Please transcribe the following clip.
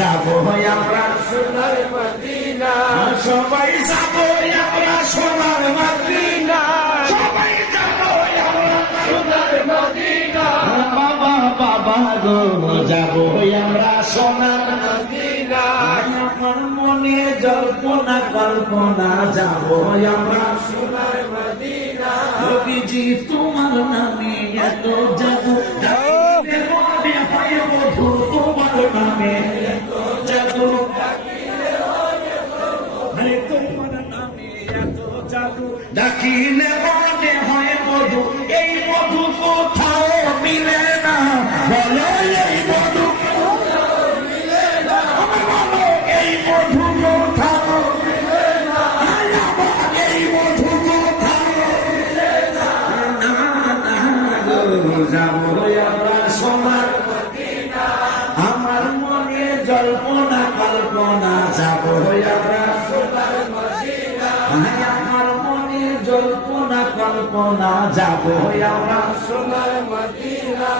যাবো আমরা সোনার মদিনা, সবাই যাবো আমরা সোনার মদিনা, সবাই যাবো আমরা সোনার মদিনা। বাবা বাবা গো যাবো আমরা সোনার মদিনা, আমার মনে জল্পনা কল্পনা যাবো আমরা সোনার মদিনা। নবীজি তোমার নামে এত জাদু, মনে হয় বধু তোমার নামে এত জাদু, তোমার নামে এত জাদু, ডাকিলে মনে হয় বধু, এই মধু কোথাও মিলে না, বলো এই মধু মিলে না, বলো এই মধু কোথাও মিলে না, এই মধু কোথাও মিলে না। যাবো আমরা সোনার মদিনা, আমার মনে জল্পনা কল্পনা যাবো আমরা সোনার মদিনা, আমার মনে জল্পনা কল্পনা যাবো আমরা সোনার মদিনা।